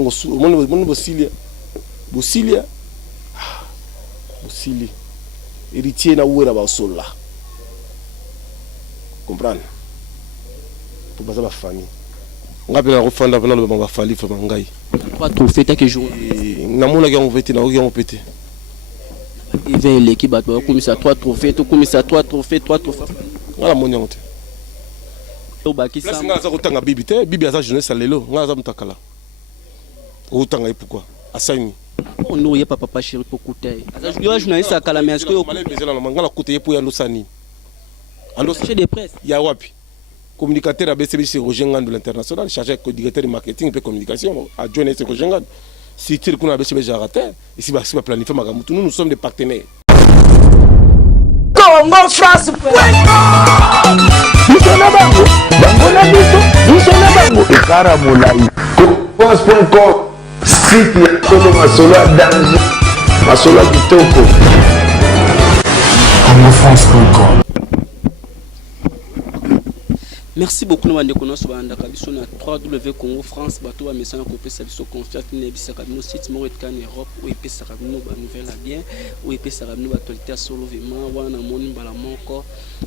Bosilia. Bosilia. Bosilia. Héritier na ouera ba sola. Comprendre? Pour baza ba famille. On a bien refondé pendant le ba fali fa mangai. Trois trophées ta que jour. Na mona ki on vete na ki on pété. Il vient l'équipe à toi comme ça 3 trophées, tout comme ça 3 trophées, 3 trophées. Voilà mon yonte. Au baki ça. Nga za kotanga bibi te, bibi aza jeunesse lelo, nga za mutakala. Otanga pourquoi? Asani. On n'aurait pas papa chéri pour côté. Je suis journaliste à Calamé. Est-ce que vous avez besoin de mangala côté pour yando sani? Ando chez des presse. Ya wapi? Communicateur ABCB c'est Roger Ngand de l'international, chargé de directeur de marketing et communication, adjoint c'est Roger Ngand. Si tu connais ABCB j'ai raté, ici va planifier magamutu, nous sommes des partenaires. Congo France. Bisona bango, bango na biso, bisona bango. Ekara molai. France.com. Site ya Kolo Masolo à danger, Masolo Kitoko. CongoFrance.com. Merci beaucoup nous andeko na sobanda kabiso na 3W Congo France bato ba messana ko pesa biso confiance ni bisa kabino site mo etka en Europe ou epesa kabino ba nouvelle bien ou epesa kabino ba actualité solo vraiment wana moni mbala moko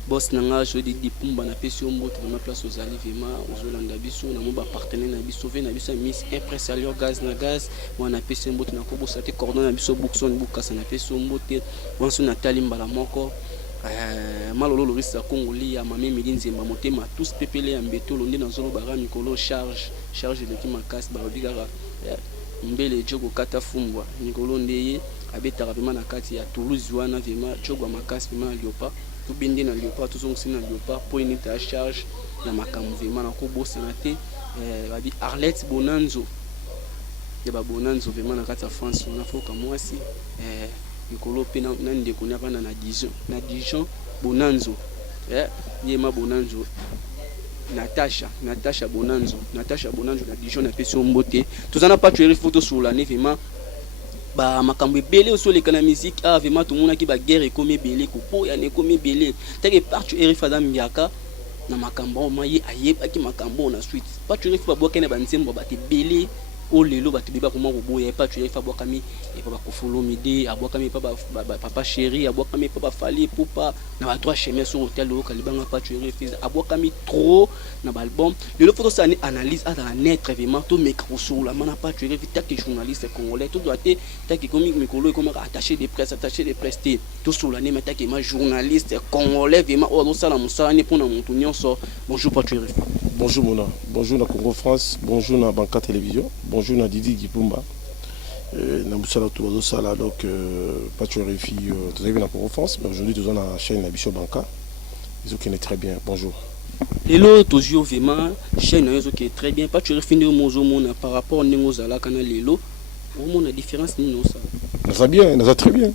boss nanga je di dipumba na pesi o mboto na place aux ali vraiment ozolanda biso na mo ba partenaire na biso ve na biso Miss Impresario gaz na gaz wana pesi mboto na ko bosate cordon na biso Bookson bukasa na pesi o mbote wanso na tali mbala moko malolo lorisa Congoli ya mame milinzemba motema tous pepele ya mbeto londe na zolo bara mikolo charge de kimakas ba bigara mbele jogo kata fumbwa mikolo ndeye abetaka bema na kati ya Toulouse wana vema jogo makas bema liopa to bende na liopa to zongi na liopa po inita charge ya makamu vema na ko bosana te babi Arlette Bonanzo ya ba Bonanzo vema na kati ya France na foka mwasi Mikolo pe na ndeko na bana na Dijon Bonanzo yema Bonanzo Natasha Bonanzo na Dijon na pesi mbote tozana pas tuer photo sur l'année vraiment ba makambo belé sur les canaux musique vraiment tout monde qui ba guerre comme belé ko ya ne comme belé teke partu erifa za miaka na makambo maye ayeba ki makambo na suite pas tuer fa boka na ba nsembo ba te belé o lelo ba te biba comment ko boya pas tuer fa boka mi et pas ko follow midi aboka mi pas papa chéri aboka mi pas fali poupa na ba trois chemins sur hôtel lo kalibanga pas tuer fils aboka mi trop na ba album le photo ça analyse à la net vraiment tout micro sur la mana pas tuer vite que journaliste congolais tout doit être taki comme micro comme attaché des presse tout sur l'année mais taki ma journaliste congolais vraiment o ça la musala ni pour na montu nyonso bonjour pas tuer bonjour Mona bonjour na Congo France bonjour na Banca Télévision bonjour na Didi Gipumba na musala tout ça là donc pas tuer filles tout ça bien na Congo France mais aujourd'hui tout dans la chaîne la Bicho Banca ils ont très bien bonjour. Et l'autre toujours vraiment chaîne qui est très bien pas tu refini au mozo mona par rapport aux ala kana lelo au monde la différence ni non ça ça bien ça très bien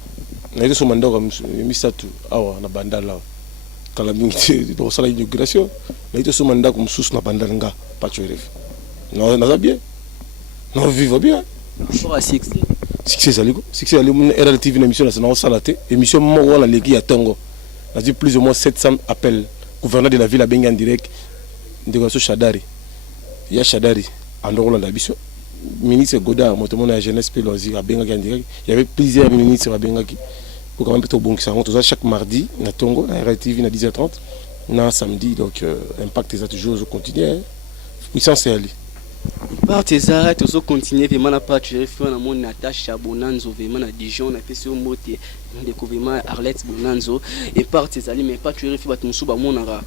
na ile so manda comme misatu awa na bandala kala mingi do sala inauguration na ile so manda comme sous na bandala nga pas tu ref non ça bien non vivre bien pour à succès ali mon RLTV na émission na sala te émission mo wala leki ya tongo na dit plus ou moins 700 appels gouverneur de la ville a bien en direct de Chadari. Il y a Chadari en Roland d'Abisso. Ministre Godard, mon la jeunesse Pelosi a bien en direct. Il y avait plusieurs ministres à Bengaki. Pour quand même plutôt bon que ça rentre chaque mardi na Tongo, na RTV na 10h30, na samedi donc impact ça toujours au continue. Puissance ali. Parteza toujours continuer vraiment na pas tu refais na mon Natasha Bonanzo vraiment na Dijon na pesi au moté découvert Arlette Bonanzo et Parteza mais pas tu refais battu musuba monara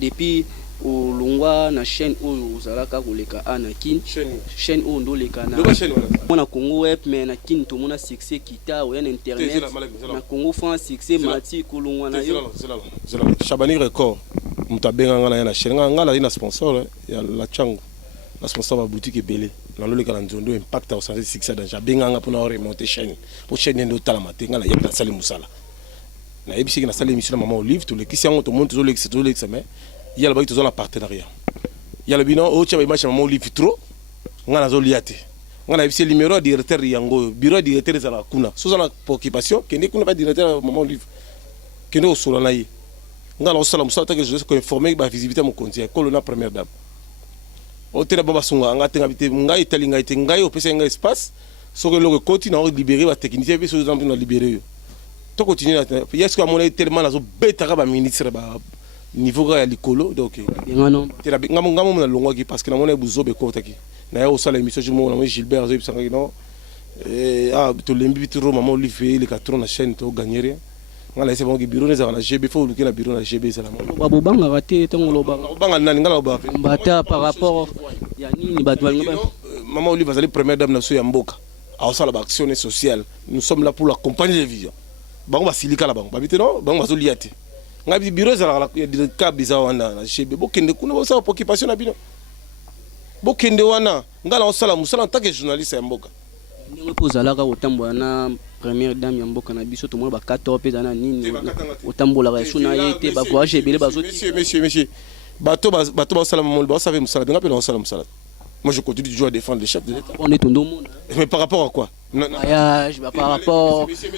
depuis au longwa na chaîne au zalaka koleka anakin chaîne au ndoleka na mona Congo web mais na kin to mona succès kita ou ya internet na Congo France succès mati kolongwa na yo Chabani record mutabenga na chaîne ngala ina sponsor ya la chango responsable de boutique belé dans le cas nzondo impact au sens succès dans jabenganga pour remonter chaîne pour chaîne ndo tala matenga la yaka sali musala na ebisi na sali émission maman olive tout le qui s'en tout monde tout le mais il y a là-bas tout la partenariat il y a le bilan au tchaba match maman olive trop ngana zo liate ngana ebisi numéro directeur yango bureau directeur za la kuna sous la occupation kende kuna pas directeur maman olive kende au solo na yi ngana au sala musala que je suis informé ba visibilité mon compte colonna première dame otela baba sunga nga tenga bite ngai etali ngai te ngai opesa ngai espace soki eloko ekoti na libéré batechnicien mpe soki eza mpe na libéré yo to continue yeske amona tellement nazobetaka baministre niveau kaka ya likolo donc ngamo mona longwaki parce que namona buzobe ekotaki naya kosala émission jumo namoni Gilbert azoyebisangaki non tolembi bitiro mama olivier eleka tro na chaîne toganye rien nga laisse bango bureau nezaka na GB fo oluki na bureau na GB ezala babobangaka te ntango obanga nani nga na obaka mbata par rapport ya nini bato mama olivier azali première dame na biso ya mboka aosala baaction sociale nous sommes là pour l'accompagner les visions bango basilika na bango babite non bango bazolia te nga bi bureau ezalaka ya directeur biza wana na GB bokende kuna bosala occupation na bino bokende wana nga na osala musala en tant que journaliste ya mboka ndenge mpo ozalaka otambola na première dame ya mboka na biso tomona bakata mpe eza na nini otambolaka esu na ye te bavoyage ebele monsieur bato basala mamoli basala mosala benga mpe na osala mosala. Moi je continue toujours à défendre le chef de l'État. On est tout le monde. Mais par rapport à quoi? Voyage, par rapport. Monsieur,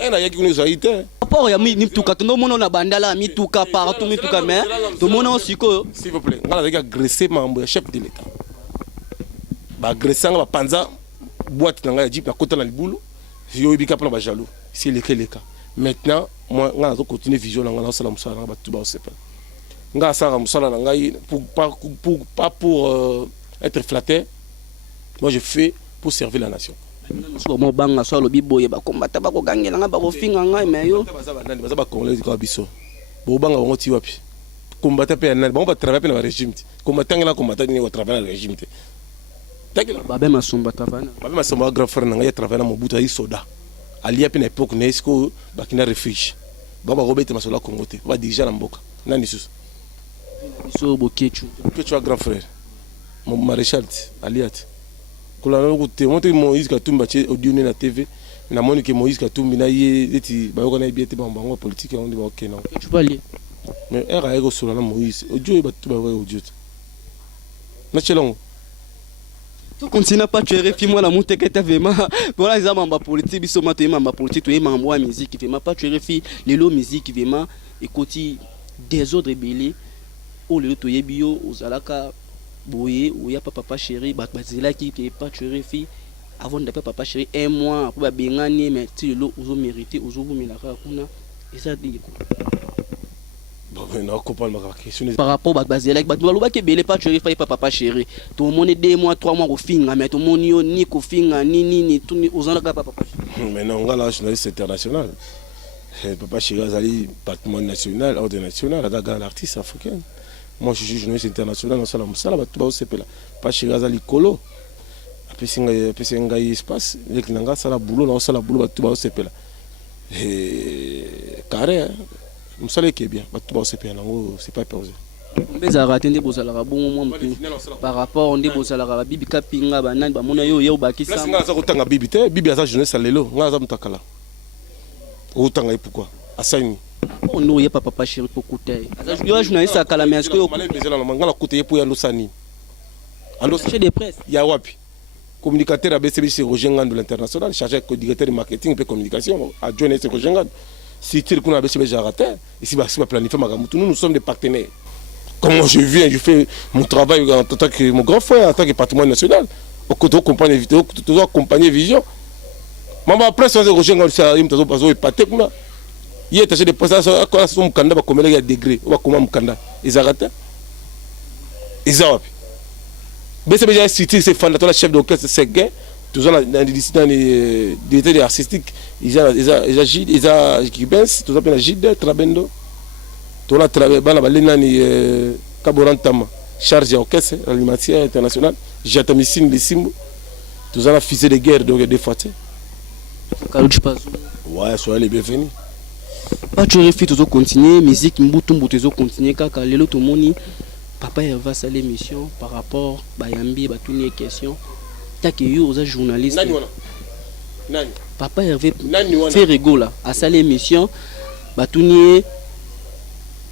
il y a qui nous a été. Par rapport à Mituka, tout le monde on a bandala, Mituka partout, Mituka mais tout le monde aussi quoi. S'il vous plaît, on a agressé le chef de l'État. Bah agresser on va panza boîte dans la jeep à côté dans le boulot. Yo ibika pour ba jaloux. C'est le cas. Maintenant, moi on a continuer vision dans la salle musala ba tout ba c'est pas. Nga sala musala na ngai pas pour être flatté. Moi je fais pour servir la nation. Mo banga so lo biboye ba kombata ba ko gangela nga ba ko finga ngai mais yo baza ba congolais ko biso. Bo banga ngo ti wapi. Kombata pe na ba travailler na régime. Kombata ngela kombata ni ko travailler na régime. Babe masumba travailler. Babe masumba grand frère na ngai travailler na Mobutu ai soda. Ali pe na époque na esko bakina refuge. Ba robete masola Congo te. Ba déjà na mboka. Nani sus. Biso bokechu. Bokechu grand frère. Mon maréchal Aliat. Kula na ko te monte Moïse Katumbi ba audio na TV na moni que Moïse Katumbi na ye eti ba ko na biete ba bango politique on dit ba OK non. Tu peux aller. Mais era ego sur na Moïse audio ba tu ba audio. Na chelongo. Tu continues pas tu refi moi la monte que tu vraiment voilà les amamba politique biso ma to mamba politique to mamba musique vraiment pas tu refi les lo musique vraiment écoute des autres belé au le to yebio ozalaka boye ou ya papa chéri ba bazela qui pas tu refi avant de papa chéri un mois pour ba bengani mais tu lo ozo mériter ozo vumela ka kuna et ça dit non comprendre ma question par rapport à bazela ba loba ke belé pas tu refi papa chéri tout le monde 2 mois 3 mois au finga mais tout le monde yo ni ko finga ni tout ni ozala ka papa chéri mais non ngala journaliste international papa chéri azali patrimoine national ordre national adaga l'artiste africain. Moi je suis journaliste international dans la musala ba tuba osepela pa chiraza likolo apesi ngai espace leki nanga sala boulot na sala boulot ba tuba osepela carré musala ke bien ba tuba osepela nango c'est pas perdu mbeza ratende bozala ka bon moi par rapport on dit bozala ka bibi kapinga ba nani ba mona yo bakisa nga za kotanga bibi te bibi aza journaliste lelo nga za mutakala otanga et pourquoi asaini on no ya papa chéri pour côté yo journaliste akala mais est-ce que yo bezela na mangala côté pour ya losani ando chez des presse ya wapi communicateur à BCB c'est Roger Ngando de l'international chargé de directeur de marketing et communication à John c'est Roger Ngando si tu connais BCB j'ai raté ici va planifier magamutu nous sommes des partenaires. Comment je viens, je fais mon travail en tant que mon grand frère en tant que patrimoine national au côté accompagner vidéo toujours accompagner vision maman après ça Roger Ngando ça il me tazo épaté kuna. Il y a des postes à quoi son candidat va comme il y a degré ou va comment mon candidat ils arrêtent ils ont mais c'est déjà cité c'est fondateur chef d'orchestre c'est gay toujours dans les directeurs artistiques ils a Gibens tout ça bien Gide Trabendo tout là travailler bala balena ni Kaborantama charge d'orchestre l'animation internationale Jatamisine Bisimbo tout ça la fusée de guerre donc des fois ouais soyez les bienvenus. Pas tu refais toujours continuer musique mbutu toujours continuer kaka lelo to moni papa va sa l'émission par rapport bayambi ba tuni question ta que yo aux journalistes nani papa Hervé fait rigola à sa l'émission ba tuni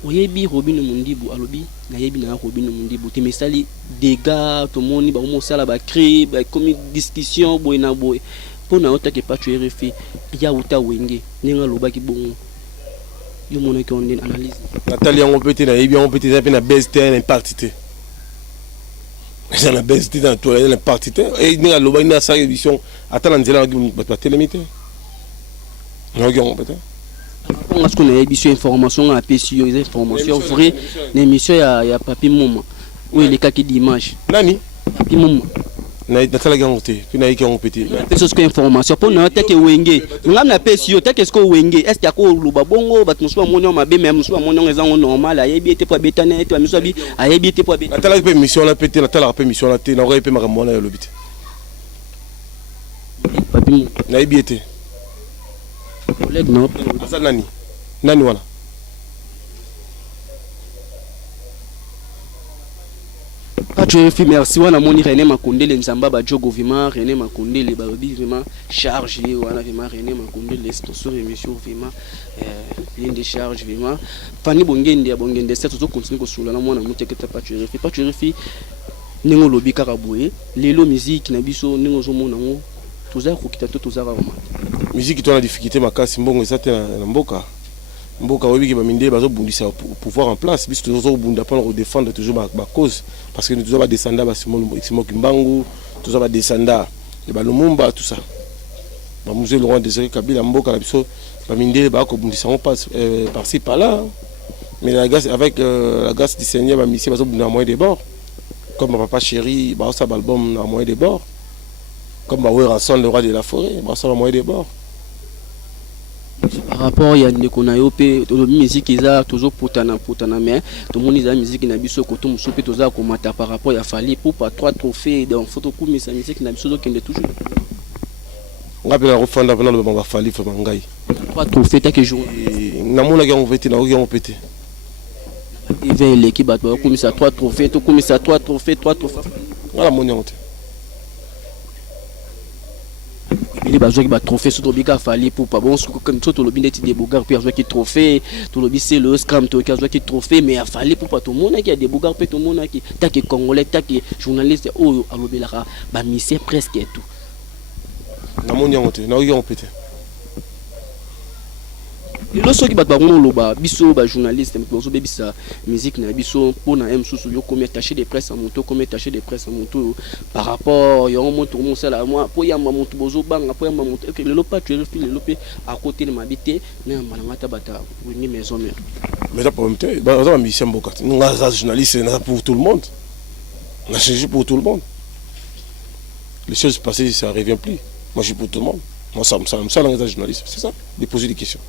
oyebi Robin Mundibu alobi na yebi na Robin Mundibu te mesali dégâts to moni ba mo sala ba créer ba comme discussion boyna boy pour na ota que pas tu refais ya uta wenge ninga lobaki bongo. Yo mon qui on analyse Nathalie on peut na yebi on peut na BSTN impact té c'est la baisse dans toi la partie et il y a l'obéi sa émission attends nzela ba télémité non on peut on a ce qu'on a émission information à PCO des informations vraies l'émission il y a papi moment oui les cas qui d'image nani papi moment na tala gangote puis na yiki on petit parce que information pour na teke wenge ngam na PCO teke ce que wenge est-ce qu'il y a ko luba bongo bat musuba monyo mabe même musuba monyo ezango normal ayebi ete po betana ete musuba bi ayebi ete po betana tala pe mission la pété la tala pe mission la té na aurait pe makamona ya lobité papi na yebi ete collègue non asa nani wana tu fais merci wana moni René Makonde le nzamba ba jogo vraiment René Makonde le ba vraiment chargé wana vraiment René Makonde le sponsor émission vraiment bien de charge vraiment fani bongende c'est tout continue ko sula na mwana muteketa pas tu refais ningo lobi kaka boye lelo musique na biso ningo zo mona ngo toza ko kita to toza vraiment musique to na difficulté makasi mbongo ezate na mboka obi ki ba minde bazo bundisa pouvoir en place biso tozo bunda pour défendre toujours ma cause parce que nous toujours ba descendre ba Simo Kimbangu toujours ba descendre et ba Lumumba tout ça ba musée Laurent Désiré Kabila mboka la biso ba minde ba ko bundisa on passe par-ci par-là mais la grâce avec la grâce du Seigneur ba mission bazo bunda moyen des bords comme ma papa chéri ba ça album na moyen des bords comme ba Ranson le roi de la forêt ba ça moyen des bords. Par rapport ya ndeko na yo pe to musique eza toujours potana mais tout le monde eza musique na biso ko to musope toza ko mata par rapport ya fali pour pas 3 trophées dans photo coup mais sa musique na biso donc toujours ngapi na refanda bana le ba fali fa mangai 3 trophées ta que jour na mona ga on vete na ga on pété il va l'équipe ba to comme ça 3 trophées to comme ça 3 trophées voilà mon honte il va jouer ba trophée sur bika fali pour pas bon comme tout le bindeti des bougars puis jouer qui trophée tout le c'est le scram to jouer qui trophée mais a fali pour pas tout le monde qui a des bougars peut tout le monde qui ta que congolais ta que journaliste oh alobelaka ba mission presque et tout na mon honte na yo pété le soki bat bango loba biso ba journaliste bozo bebisa musique na biso pona msusu yo comme attaché de presse en moto comme attaché de presse en moto par rapport yo monto mo sala moi po yamba moto bozo banga po yamba moto le lopa tu le fil le lopé à côté de m'habiter mais malangata bata ni maison mais ça pour me ba za mission boka nga journaliste na pour tout le monde on a changé pour tout le monde les choses passées ça revient plus moi je suis pour tout le monde moi ça me journaliste c'est ça de poser des questions.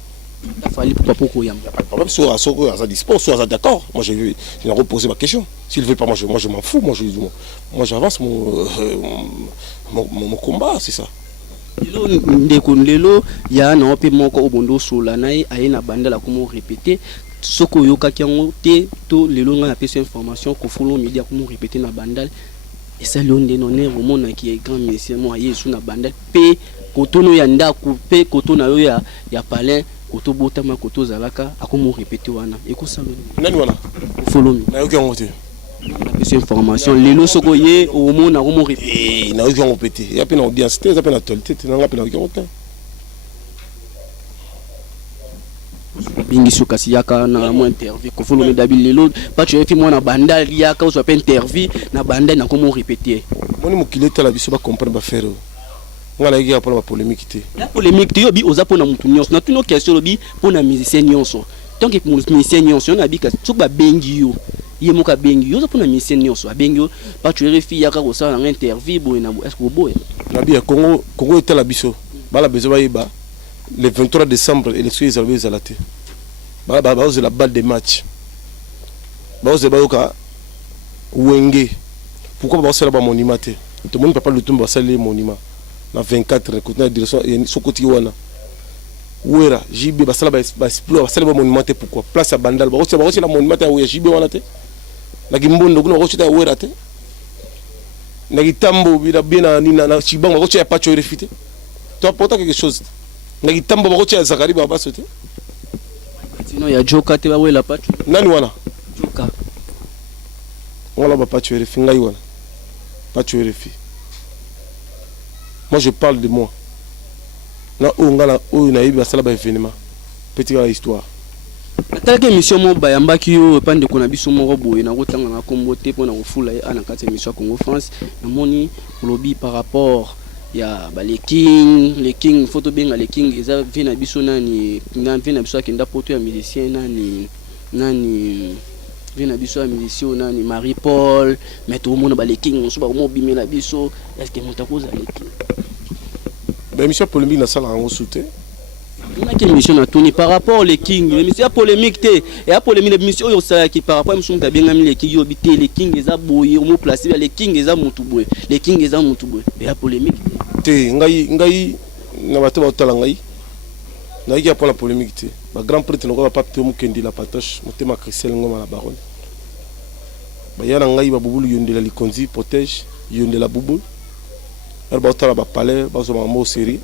Il fallait pourquoi il y a pas de problème soit à dispo soit d'accord moi j'ai reposé ma question s'il veut pas moi je m'en fous moi j'avance mon combat c'est ça lelo il y a un peu moko obondo sola naï aina banda la comment répéter soko yoka kiango te to lelo nga apesa information ko follow media comment répéter na bandal et ça l'on dénoné vraiment qui est grand monsieur moi yesu na bandal pe kotono ya ndaku pe kotono yo ya palais koto botama koto zalaka akomo répéter wana ekosalo nani wana follow me na yoki ngote na pesa information lelo soko ye au monde akomo répéter na yoki ngopete ya pe na audience te ya pe na actualité te na ngapi na yoki ngote bingi sukasi yaka na mo interview ko follow me dabil lelo pas tu fi mo na bandal yaka so pe interview na bandal na komo répéter moni mukileta la biso ba comprendre ba faire ngala yiki pour la polémique te la polémique te yobi oza pona mutu nyonso na tuno question lobi pona musicien nyonso tant que musicien nyonso on abika soba bengi yo ye moka bengi yo za pona musicien nyonso abengi yo pas tu refi yaka ko sa na interview boy na est-ce que boy na bien Congo était la biso bala bezo ba yeba le 23 décembre élection réservée à la té ba la balle des matchs ba yoka wenge pourquoi ba la ba monument te tout le monde peut pas le tomber ba saler monument na 24 côté la direction sokoti wana wera JB basala ba explore basala ba monument te pourquoi place à bandal ba aussi la monument te ya JB wana te na kimbondo kuna ko chita wera te na kitambo bila bina nina na chibanga ko chaya pacho refite tu apportes quelque chose na kitambo ba ko chaya Zakari ba baso te sinon ya joka te ba wela pacho nani wana joka wala ba pacho refi ngai wana pacho refi. Moi je parle de moi. Na o ngala o na yibi asala ba événement. Petit la histoire. atalaki émission moko bayambaki yo epandeko na biso moko boye nakotanga na kombo te mpo na kofula ye ana kati ya émission ya Congo France namoni olobi par rapport ya les king photo benga les king eza vie na biso nani na vie na biso akenda poto ya musicien nani vie na biso ya musicien nani Marie Paul mais tout le monde les king on se ba mo bimela biso est-ce que montakoza les king ben émission polémique na sala en souté on a quelle émission na Tony par rapport les king l'émission polémique té et a polémique l'émission yo ça qui par rapport à émission ta benga les king yo bité les king eza boye mo placer les king eza mutu boye les king eza mutu boye et a polémique te ngai na bato ba otala ngai na yaki pour la polémique te ba grand prêtre noko ba pape mo kendi la patoche motema Christelle ngoma la baronne ba yana ngai ba bubulu yondela likonzi protège yondela bubulu er ba otala ba palais ba zo ba mo série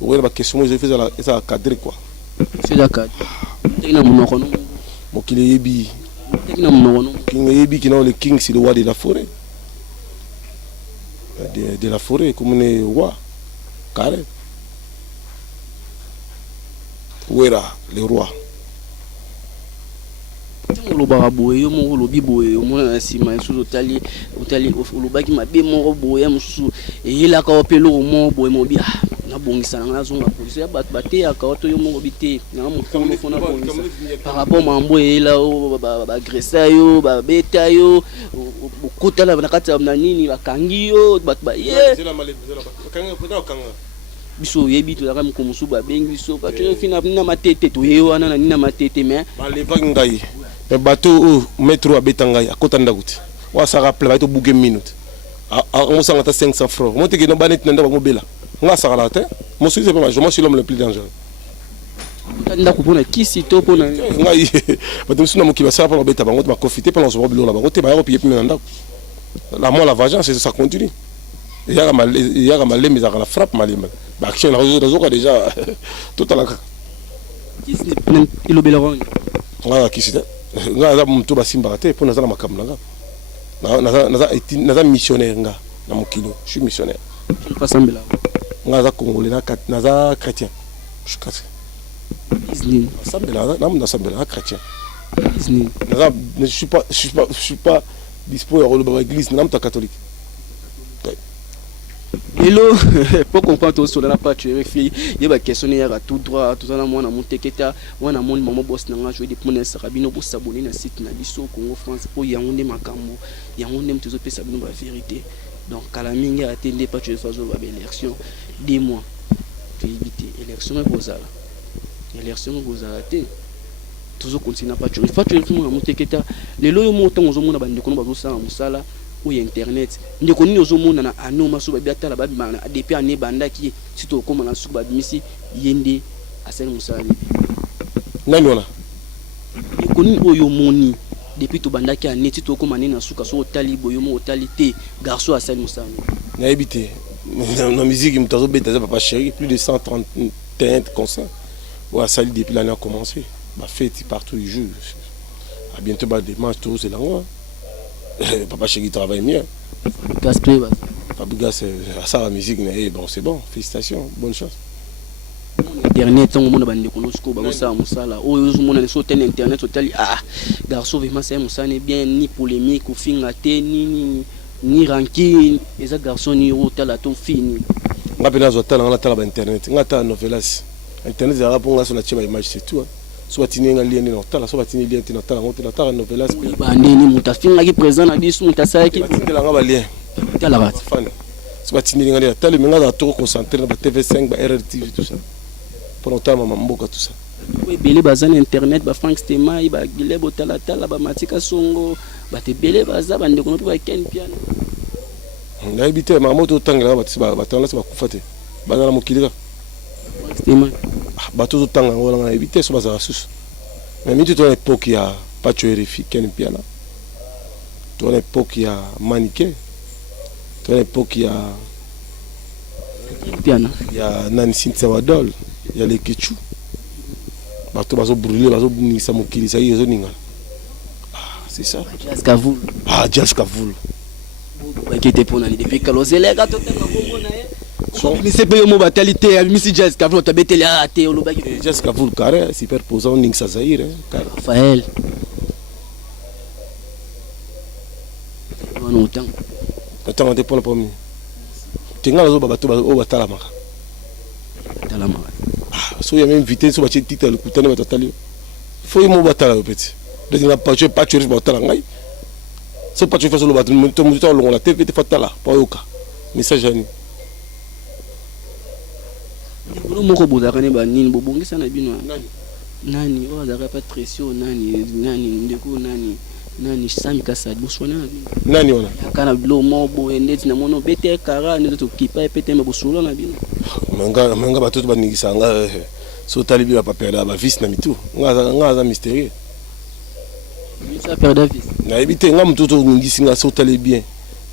ou ba question moi je fais ça cadre quoi c'est la cadre ina monoko no mo kile yebi ina monoko no king yebi qui non le king c'est le roi de la forêt de la forêt comme les rois carré où est le roi olobaka boye yo moko olobi boye omona na nsima mosusu otali olobaki mabe moko boye mosusu eyelaka yo mpe eloko moko boye mobi nabongisa nanga nazonga polisi ya bato bateyaka oto yo moko bite nanga mokolo fo nabongisa par rapport mambo eyela yo baagresa yo babeta yo okotala na kati na nini bakangi yo bato baye biso oyebi tozalaka moko mosusu babengi biso fina nina matete toye wana na nina matete mais balevaki ngai mais bato oyo maître oyo abeta ngai akota ndako te oyo asaka pla baye tobuke minute omosanga ata 500 francs omotekena baneti na ndako bamobela nga asakala te mosusu epe je moi suis l'homme le plus dangereux ndako mpona kisi to mpona ngai bato mosusu na mokili basala mpo babeta bango te bakofi te mpona kosoba biloko na bango te baya kopie mpe na ndako la moi la vengeance ça continue eyaka malembe ezalaka na frappe malembe baaction nazoka déjà totalaka elobelaka nga nakisi te nga naza moto basimbaka te mpo naza na makambo na nga naza missionnaire nga na mokili je suis missionnaire nga naza congolais naza chrétien je suis chrétien nasambela na chrétien je suis pas dispo ya koloba baeglise na moto ya catholique Hello, pour comprendre tout sur la page fille, il y a questionné à tout droit, tout ça là moi na monteketa, moi na mon maman boss na jouer des points sarabino pour s'abonner na site na biso Congo France pour yangonde makambo, yangonde mtezo pe sabino ba vérité. Donc kala mingi a atteindre pas tu fazo ba élection 2 mois. Éviter élection bozala. Élection bozala té. Toujours continuer pas tu fais na monteketa, les loyo montant ozo mona bande kono bazo sa musala. Ou internet ndeko nini ozomona na anoma so babiata la babima depuis année bandaki sito koma na suku babimisi yende asali musali nani wana ndeko nini oyo moni depuis to bandaki année sito koma na suka so otali boyo mo otali te garçon asali musali na ebité na musique mutazo beta papa chéri plus de 131 concerts ou asali depuis l'année a commencé ba fête partout il joue à bientôt ba dimanche tout c'est là papa Chéri travaille mieux. Fabrigas, ça la musique, mais bon, c'est bon, félicitations, bonne chance. Internet, on m'a dit qu'on a ça, oh, on a sauté internet, garçon, vraiment, c'est un bien ni polémique, ou fin à ni ranking, et ça, garçon, ni hôtel à tout fini. On a bien hôtel, on a tala internet, on a tala novelas. Internet, c'est rapport sur la tchèque image, c'est tout. Soit tu n'es pas lié dans la soit tu n'es lié dans la novelas. Bandeni mutafinga ki présent na biso mutasaki. Tu n'es pas lié. Tala fan. Soit tu n'es pas lié. Tala mais nga trop concentré dans TV5, RRTV tout ça. Pour longtemps maman mboka tout ça. Oui, belé bazan internet ba Frank Stema ba gile botala tala ba matika songo ba te belé baza bande kono ba ken piano. Na habité maman to tangela ba tala ba kufate. Ba na mokilika. Frank Stema. Bato to tanga ngona na habité so baza sus. Mais mi tu à l'époque il y a pas tu RFI ken piano. Tu à l'époque il y a Maniké. Tu à l'époque il y a piano. Il y a Nani Sintawadol, il y a les Ketchou. Bato bazo brûler, bazo nisa mokili ça yezo ninga. Ah, c'est ça. Jazz Kavoul. Ah, Jazz Kavoul. Ba qui était pour nani depuis Kalozele ga to tanga bongo na ye. Mais c'est pas une batalité, Missy Jazz Kavoul, tu as bêté là, tu es au lobby. Jazz Kavoul, carré, superposant Ning Sazaïr. Raphaël. Attends, on dépend le premier. Tu as un bateau au Talamara. Talamara. So il y a même vitesse sur le titre le couteau de Matatali. Faut y mouvoir Tala petit. Tu n'as pas tué pas tué sur Talangai. So pas tué sur le bateau, tu me dis on la tête fait Tala, pas au cas. Message à nous. Moko bozakane ba nini bobongisa na bino nani ozaka pas pression nani ndeko nani Sami Kasadi boswana na bino nani ona kana bilo mobo endeti na mono bete kara ndeto to kipa pete me bosula na bino manga batoto baningisa nga so talibi ba perdre ba vis na mitu nga mystérieux ça perdre vis na ebite nga mtoto ngisi nga so talibi bien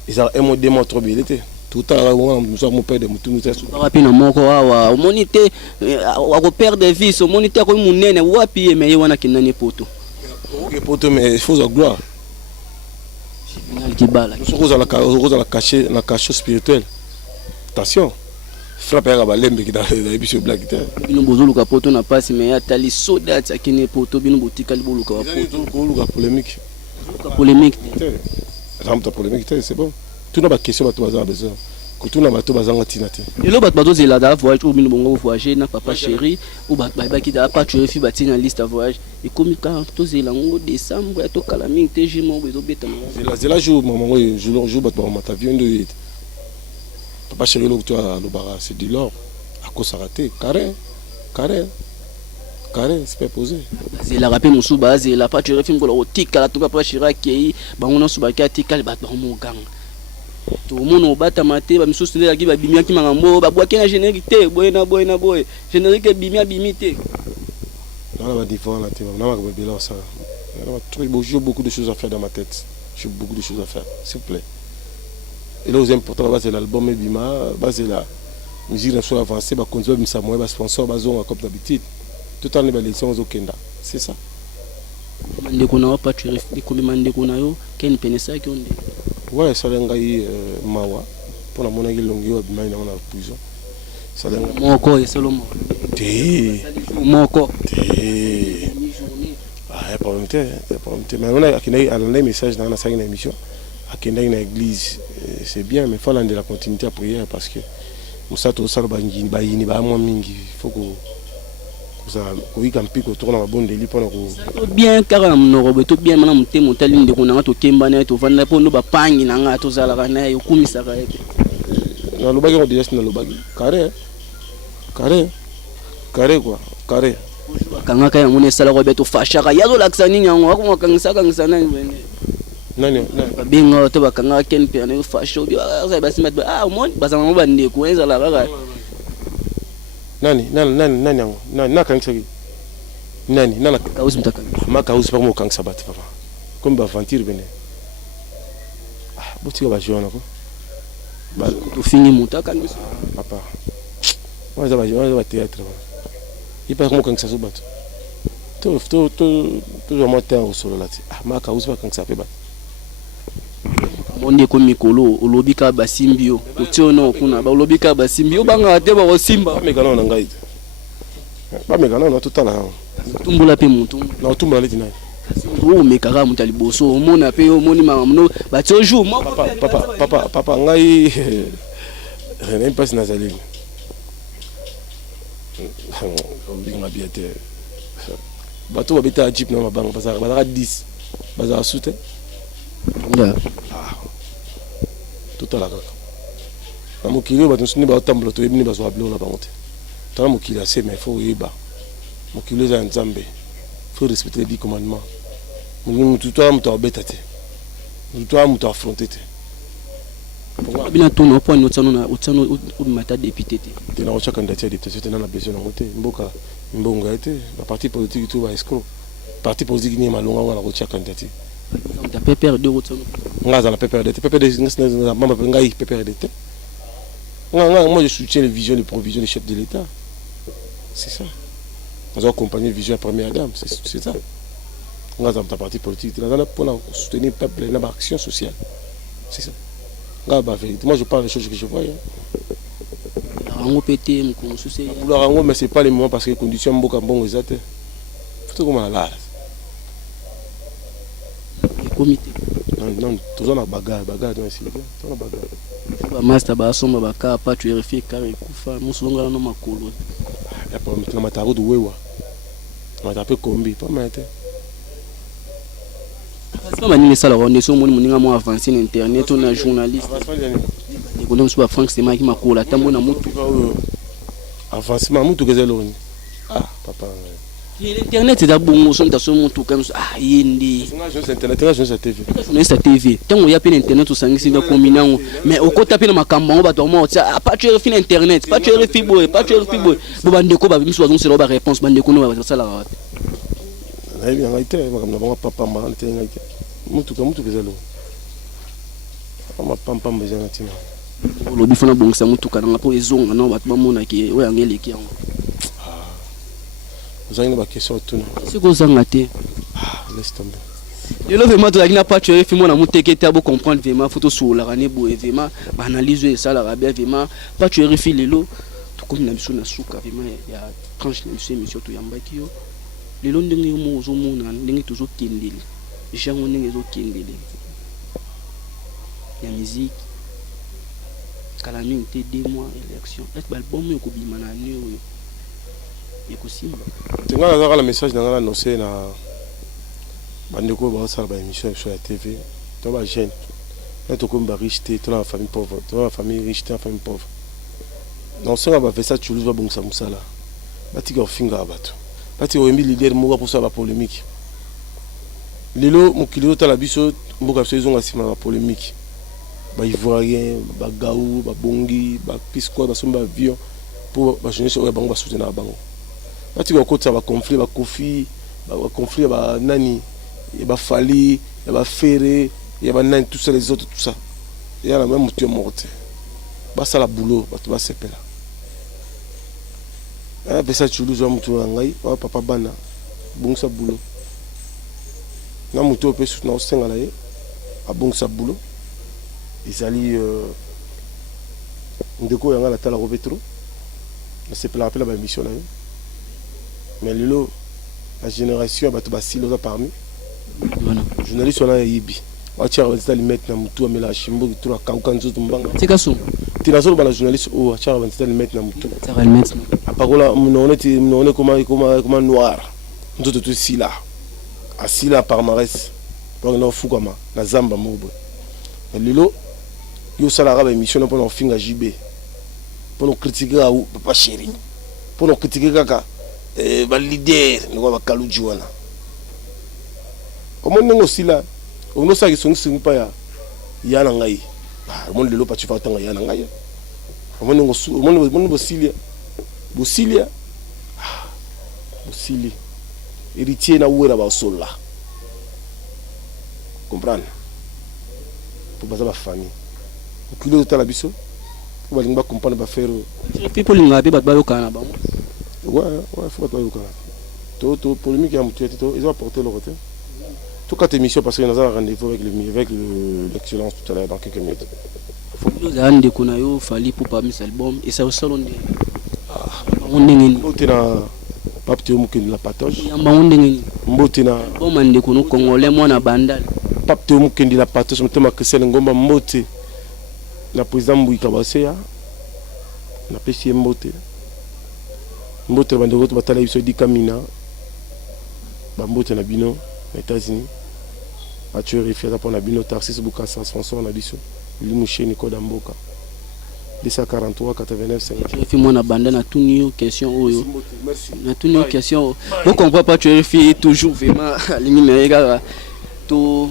ils ont un mot démontre bien était tout le temps nous sommes perdre mutu mutu rapina moko awa omonite ako perdre vis omonite ko munene wapi me wana kinani poto OK poto mais il faut la gloire kibala la cacher la cachot spirituel attention frappe à balembe qui dans les biso blague ta bino bozoluka poto na passe mais atali soda tsakine poto bino botika liboluka wa poto ko polémique c'est bon tout na ba question bato baza besoin que tout na bato bazanga tinate elo bato bazozela da voyage ou bino bongo voyager na papa chéri ou bato ba kita pas tu fi batina liste à voyage et comme quand tozela ngo décembre ya to kala mingi teji mo bezo beta na c'est la jour maman jour bato ba mata viande de papa chéri lo tu a lo bara c'est du l'or à cause ça raté carré c'est pas posé c'est la rapé musu base la pas tu refim ko lo tika la to papa chéri akei bango na subaka tika le bato mo gang tout le monde bata maté ba misusu ndela ki ba bimia ki mangambo ba bwaki na générique te boy générique bimia bimité dans la différence là tu na ma ko bela ça j'ai beaucoup de choses à faire dans ma tête j'ai beaucoup de choses à faire s'il vous plaît et là c'est important c'est l'album Bima c'est la musique soit avancée ba continuer bimisa moi ba sponsor ba zonga comme d'habitude tout en les élections au Kenda c'est ça ndeko na pas tu réfléchis comme mandeko na yo ken penesa ki onde ouais ça lengai mawa pour la monnaie longue yo bima na prison ça lengai moko et seulement moko ah problème mais on a qui a un message dans la émission à qui dans l'église c'est bien mais faut de la continuité à prière parce que musa to sala bangi ba yini ba mo mingi faut que ça oui quand pique autour na bonne deli pour ko bien car mnoro to bien mana mutemo tali ndeko na to kemba na to vanda po no ba pangi na nga to zala kana yo kumisa ka yeke na lobaki on dit na lobaki carré quoi carré kanga kaya mone sala ko beto fashaka yazo laksani nyango ako makangisa nani nani bingo to bakanga ken pe na fasho bi ba simat ba mon bazama mo bande ko enza la kaka nani nakangisa nani nana kausi mtaka makausi pa mo kangisa bat papa comme ba aventure bene botika ba jona ko ba to fini mutaka papa moi ça va théâtre il pas comment kangisa so bat to vraiment temps solo là makausi pa kangisa pe bat monde ko mikolo olobika basimbio utiono kuna ba olobika basimbio banga te ba osimba mekana na ngai ba mekana na totala tumbula pe mutu na tumbula leti nayi o mekaka mutu liboso omona pe omoni mamamuno ba tio jour papa ngai même pas na zali binga biate bato babeta jeep na mabanga bazaka 10 bazaka soute tout à la na mokili bato suni ba otambola to yebini bazwa blo la bangote tala mokili assez mais faut yeba mokili za nzambe faut respecter les 10 commandements mutu to amuto abeta te mutu to amuto affronter te bina tono point otsano mata député te na ocha candidature député te na besoin na ngote mboka mbonga te ba parti politique tout ba escroc parti politique ni malonga na ocha candidature ta PPR de route ngaza la PPR de mama ngai PPR de moi je soutiens les visions les provisions des chefs de l'État c'est ça nous accompagner vision à première dame c'est ça ngaza ta parti politique là pour soutenir le peuple dans l'action sociale c'est ça ngaba vérité moi je parle des choses que je vois rango pété mon souci pour rango mais c'est pas le moment parce que condition mboka mbongo ezate faut comment la comité non toujours na bagarre donc c'est bien toujours na bagarre ba master ba somba ba ka pas tu vérifier car ekufa musulonga na makolo ya pas mettre na mataro de wewa matape kombi pas mettre parce que mani sala ronde so moni moninga mo avancer na internet on a journaliste et qu'on soit Franck c'est moi qui m'a collé tambo na mutu avancement mutu kezelo ah papa internet c'est d'abord son ta so mutu comme ah yindi internet sur TV sur sa TV tango ya pe internet o sangisi na kominango mais au kota pe na makambo ba to mo pas tu refine internet pas tu refine boy bo bande ko ba biso bazon c'est ba réponse bande ko no ba sala wa na bien ngaite makambo papa ma ante ngaite mutu kezelo papa pampa mbezana tina lobi fona bongisa mutu kana po ezonga na bato ba mona ki o yangeleki yango vous avez une question tout c'est quoi ça ngate laisse tomber le vraiment to la pas tu refime na mutekete abo comprendre vraiment photo sur la rane bo vraiment analyser ça la bien vraiment pas tu refile lelo to comme na biso na suka vraiment ya tranche na mission to yambaki yo lelo ndenge yo mo zo mona ndenge tozo kendele jango ndenge zo kendele ya musique kala nuit était 2 mois élection est album yo ko bima na nuit yo ekosimba tenga na la message na annoncé na bandeko ba sala ba émission sur la TV to ba jeune là to comme ba riche to la famille pauvre to la famille riche to la famille pauvre non ça va faire ça tu va bon ça musala batika ofinga bato batika oyembi leader mo pour ça ba polémique lelo mokilo to la biso mboka saison ngasima ba polémique ba ivoirien ba gaou ba bongi ba pisco ba somba avion pour ba jeunesse o bango ba soutenir bango batika okota ba conflit ba kofi ba conflit ba nani et ba fali et ba ferré et ba nani tout ça les autres tout ça il y a la même tu es morte ba ça la boulot ba to ba sepela ah pesa chulu zo mutu ngai wa papa bana bungsa boulot na mutu pe sous na osenga la ye a bungsa boulot ezali ndeko yanga la tala robetro na sepela appela ba émission na yo mais lelo la génération ba to ba silo parmi journaliste on a yibi wa tchara ba tali mettre na mutu amela shimbo kitura kankanzo tumbanga tika so tina so ba la journaliste o tchara ba tali mettre na mutu ça mettre apakola mnone comment noir ndoto to sila asila palmarès pour na fukama na zamba mobo lelo yo sala ba émission pour na finga JB pour nous critiquer ou papa chéri pour nous critiquer kaka ba leader ngo ba kaluji wana comment ngo sila ono sa ki songi pa ya yana ngai mon lelo pa tu fa tanga yana ngai comment ngo mon bosilia bosilia bosili héritier na wera ba sola comprendre pour baza ba famille pour kilo ta la biso pour ba lingba comprendre ba faire people ngabe bat ba yokana ba ouais faut pas yokana to polémique ya mutu to ils ont apporté le retard tout quatre émissions parce que nous avons rendez-vous avec l'excellence tout à l'heure dans quelques minutes nous avons des konayo fali pour pas mis album et ça au salon de on ndengeni mbotina pape Théo Mukende la patoche yamba on ndengeni mbotina bon mande kono congolais moi na bandal pape Théo Mukende la patoche mutema Christelle Ngomba mbote la président Mbui Kabaseya na pesi mbote bande vote batala biso di Kamina ba mbote na bino aux États-Unis a tué référé pour na bino Tarsis Bukasa sponsor na biso Limuche Nicolas Mboka 243 89 50 fi moi na banda na tout new question oyo na tout new question vous comprenez pas tu es toujours vraiment limite gars to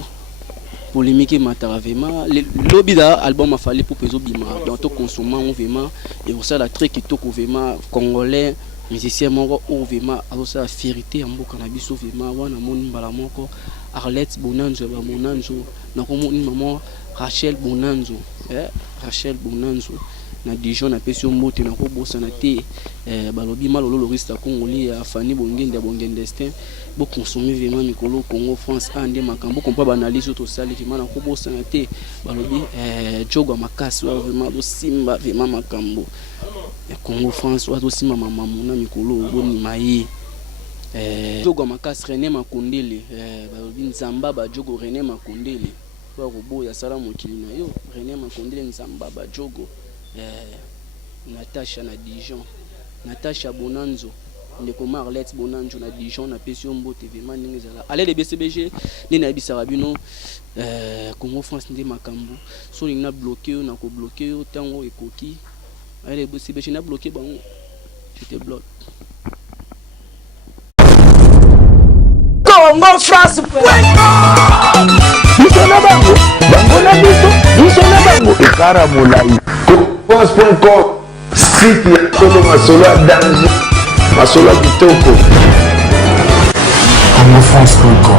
polémique matara vraiment lobby da album a fallu pour peso bima donc to consommer vraiment et ça la très qui to vraiment congolais musicien moko vraiment alors ça la fierté en mboka na biso vraiment wana moni mbala moko Arlette Bonanzo ba Bonanzo na ko moni maman Rachel Bonanzo Rachel Bonanzo na Dijon na pesi mbote na ko bosana te balobi malolo lorista congolais ya Fanny Bongende Destin bo consommer vraiment mikolo Congo France ande makambo kompa ba analyse to sali vraiment na ko bosana te balobi jogo makasi vraiment do simba vraiment makambo Congo France wato sima mama mona mikolo boni maye jogo makasi René Makondele nzamba ba jogo René Makondele ba robo ya sala mokili na yo René Makondele nzamba ba jogo Natasha na Dijon Natasha Bonanzo ndeko Marlette Bonanzo na Dijon na pesio mbote vraiment ndenge zala allez les BCBG ni na bisara bino Congo France ndi makambo so ni na bloquer na ko bloquer tango ekoki allez les BCBG na bloquer bango je te bloque Congo France Nisona bango bango na biso nisona bango ekara molai France.com site ya tolo masolo ya danger masolo ya kitoko Congo France.com